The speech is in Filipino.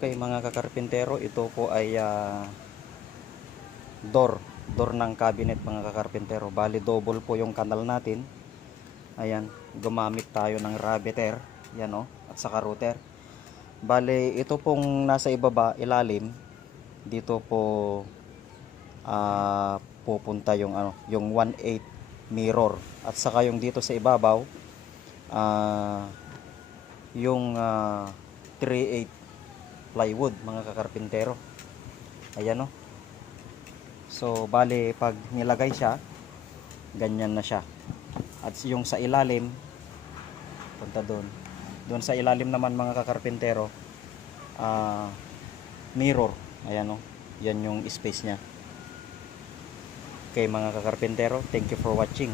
Okay mga kakarpintero, ito po ay door ng cabinet mga kakarpintero. Bali double po yung kanal natin. Ayan, gumamit tayo ng rabbiter, yan o, at saka router. Bali ito pong nasa ibaba, ilalim, dito po pupunta yung yung 1/8 mirror, at saka yung dito sa ibabaw yung 3/8 plywood mga kakarpintero. Ayan o. So bali pag nilagay siya, ganyan na siya. At yung sa ilalim, punta doon sa ilalim naman mga kakarpintero, mirror. Ayan o, yan yung space nya. Okay mga kakarpintero, thank you for watching.